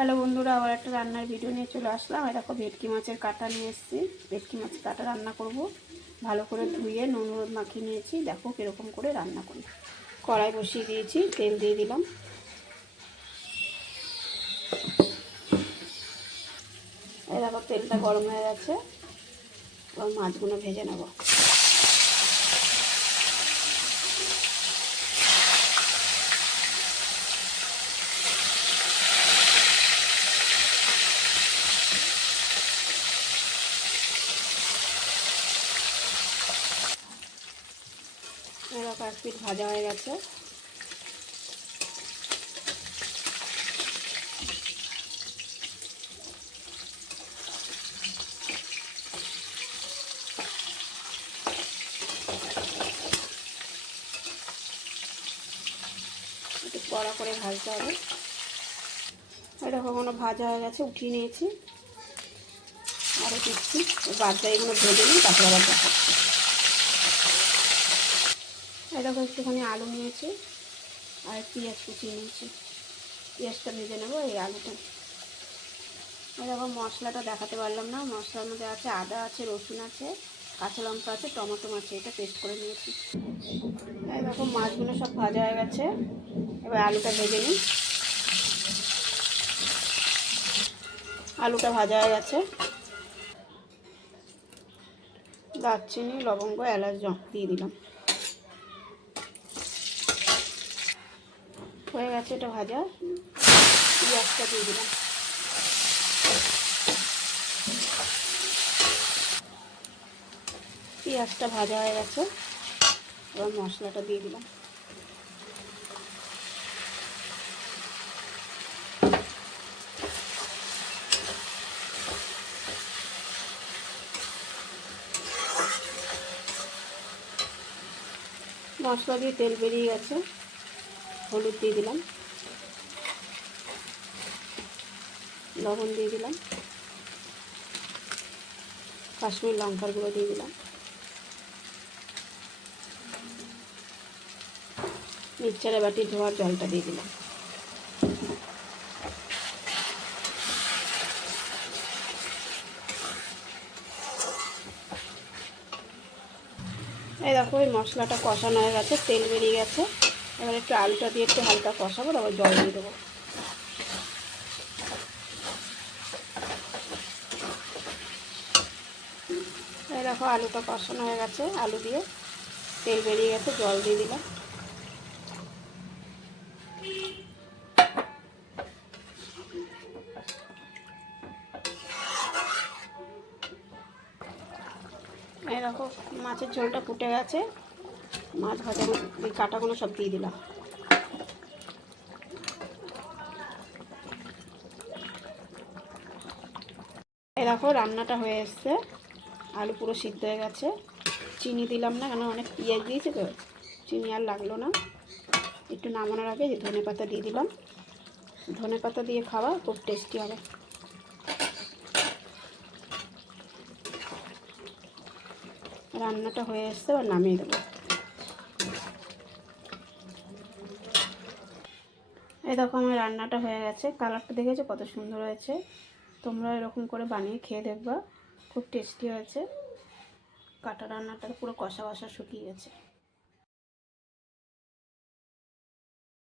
Hello বন্ধুরা, আবার একটা রান্নার ভিডিও নিয়ে চলে আসলাম। এরকম ভেটকি মাছের কাটা নিয়ে এসেছি। ভেটকি মাছের কাটা রান্না করব। ভালো করে ধুয়ে নুন হলুদ মাখিয়ে নিয়েছি। দেখো কীরকম করে রান্না করি। কড়াই বসিয়ে দিয়েছি, তেল দিয়ে দিলাম। এই দেখো তেলটা গরম হয়ে গেছে। এবার মাছগুলো ভেজে নেব। এরকম এক পিঠ ভাজা হয়ে গেছে। একটু কড়া করে ভাজতে হবে। এরকম কোনো ভাজা হয়ে গেছে, উঠিয়ে নিয়েছি। আরও দিচ্ছি, বাদটা এগুলো ভেজে নিই, তারপরে আবার দেখাচ্ছি। এরকম একটুখানি আলু নিয়েছি আর পেঁয়াজ কুচিয়ে নিয়েছি। পেঁয়াজটা ভেজে নেবো। এই আলুটা এরকম মশলাটা দেখাতে পারলাম না। মশলার মধ্যে আছে আদা আছে, রসুন আছে, কাঁচা লঙ্কা আছে, টমেটো আছে। এটা পেস্ট করে নিয়েছি। এরকম মাছগুলো সব ভাজা হয়ে গেছে। এবার আলুটা ভেজে নিই। আলুটা ভাজা হয়ে গেছে। দারচিনি, লবঙ্গ, এলাচ দিয়ে দিলাম। হয়ে গেছে এটা ভাজা। পেঁয়াজটা দিয়ে দিলাম। পেঁয়াজটা ভাজা হয়ে গেছে। এবার মশলাটা দিয়ে দিলাম। মশলা দিয়ে তেল বেরিয়ে গেছে। হলুদ দিয়ে দিলাম, লবণ দিয়ে দিলাম, কাশ্মীর লঙ্কার গুঁড়ো দিয়ে দিলাম, মিক্সচারে বাটি ধোয়ার জলটা দিয়ে দিলাম। এই দেখো এই মশলাটা কষানো হয়ে গেছে, তেল বেরিয়ে গেছে। এবার একটু আলুটা দিয়ে একটু হালকা কষাবো, তারপর জল দিয়ে দেবো। এই দেখো আলুটা কষানো হয়ে গেছে। আলু দিয়ে তেল বেরিয়ে গেছে, জল দিয়ে দিলাম। এই দেখো মাছের ঝোলটা ফুটে গেছে। মাছ ভাজা কাটাগুলো সব দিয়ে দিলাম। এই দেখো রান্নাটা হয়ে এসছে। আলু পুরো সিদ্ধ হয়ে গেছে। চিনি দিলাম না, কেন অনেক পেঁয়াজ দিয়েছে তো, চিনি আর লাগলো না। একটু নামানোর আগে ধনেপাতা দিয়ে দিলাম। ধনেপাতা দিয়ে খাওয়া খুব টেস্টি হবে। রান্নাটা হয়ে এসছে, আর নামিয়ে দেবো। এই দেখো আমার রান্নাটা হয়ে গেছে। কালারটা দেখেছো কত সুন্দর হয়েছে। তোমরা এরকম করে বানিয়ে খেয়ে দেখবা, খুব টেস্টি হয়েছে। কাটা রান্নাটা পুরো কষা কষা শুকিয়ে গেছে।